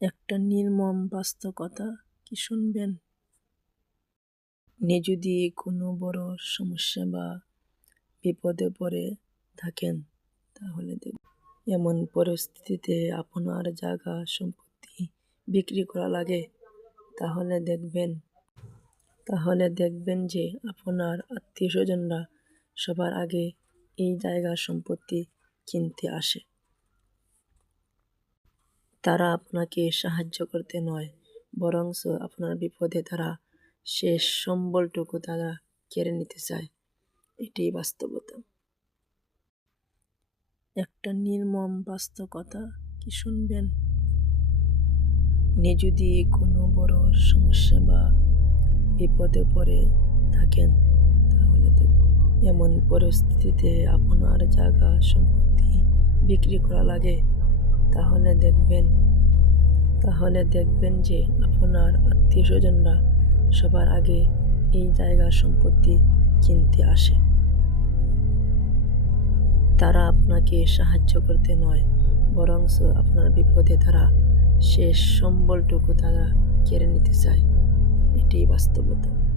একটা নির্মম বাস্তবতা কি শুনবেন? আপনি যদি কোনো বড় সমস্যা বা বিপদে পড়ে থাকেন, তাহলে এমন পরিস্থিতিতে আপনার জায়গা সম্পত্তি বিক্রি করা লাগে, তাহলে দেখবেন যে আপনার আত্মীয়-স্বজনরা সবার আগে এই জায়গা সম্পত্তি কিনতে আসে। তারা আপনাকে সাহায্য করতে নয়, বরঞ্চ আপনার বিপদে তারা শেষ সম্বলটুকু তারা কেড়ে নিতে চায়। এটাই বাস্তবতা। একটা নির্মম বাস্তবতা কি শুনবেন? আপনি যদি কোনো বড় সমস্যা বা বিপদে পড়ে থাকেন, তাহলে এমন পরিস্থিতিতে আপনার জায়গা সম্পত্তি বিক্রি করা লাগে, তাহলে দেখবেন যে আপনার আত্মীয়-স্বজনরা সবার আগে এই জায়গা সম্পত্তি কিনতে আসে। তারা আপনাকে সাহায্য করতে নয়, বরঞ্চ আপনার বিপদে তারা শেষ সম্বলটুকু তারা কেড়ে নিতে চায়। এটাই বাস্তবতা।